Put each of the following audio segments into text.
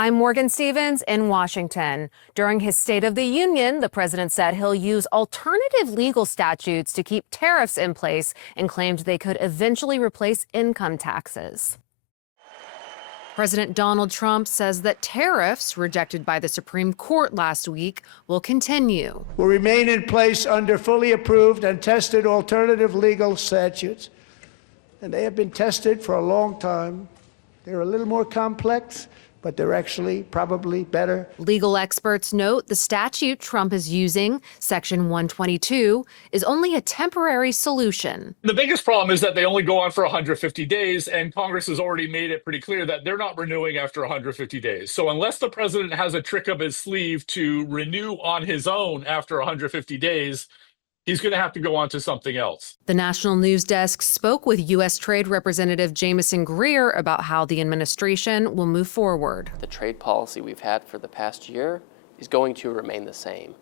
I'm Morgan Stevens in Washington. During his State of the Union, the president said he'll use alternative legal statutes to keep tariffs in place and claimed they could eventually replace income taxes. President Donald Trump says that tariffs, rejected by the Supreme Court last week, will continue. Will remain in place under fully approved and tested alternative legal statutes. And they have been tested for a long time. They're a little more complex, but they're actually probably better. Legal experts note the statute Trump is using, Section 122, is only a temporary solution. The biggest problem is that they only go on for 150 days, and Congress has already made it pretty clear that they're not renewing after 150 days. So unless the president has a trick up his sleeve to renew on his own after 150 days, he's going to have to go on to something else. The National News Desk spoke with U.S. Trade Representative Jamieson Greer about how the administration will move forward. The trade policy we've had for the past year is going to remain the same.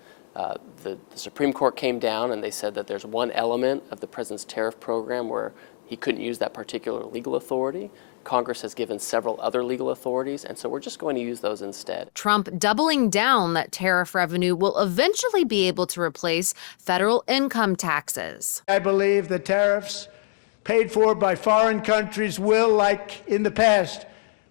The Supreme Court came down and they said that there's one element of the president's tariff program where he couldn't use that particular legal authority. Congress has given several other legal authorities, and so we're just going to use those instead. Trump doubling down that tariff revenue will eventually be able to replace federal income taxes. I believe the tariffs paid for by foreign countries will, like in the past,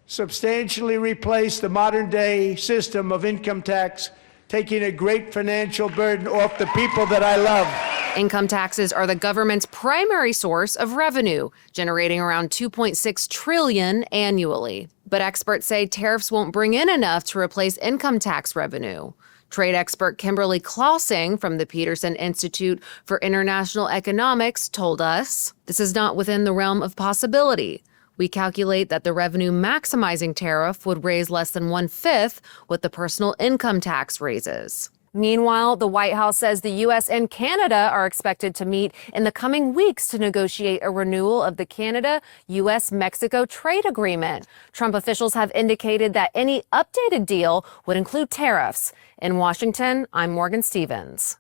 substantially replace the modern-day system of income tax, taking a great financial burden off the people that I love. Income taxes are the government's primary source of revenue, generating around $2.6 trillion annually. But experts say tariffs won't bring in enough to replace income tax revenue. Trade expert Kimberly Clausing from the Peterson Institute for International Economics told us, this is not within the realm of possibility. We calculate that the revenue maximizing tariff would raise less than 1/5 what the personal income tax raises. Meanwhile, the White House says the U.S. and Canada are expected to meet in the coming weeks to negotiate a renewal of the Canada-U.S.-Mexico trade agreement. Trump officials have indicated that any updated deal would include tariffs. In Washington, I'm Morgan Stevens.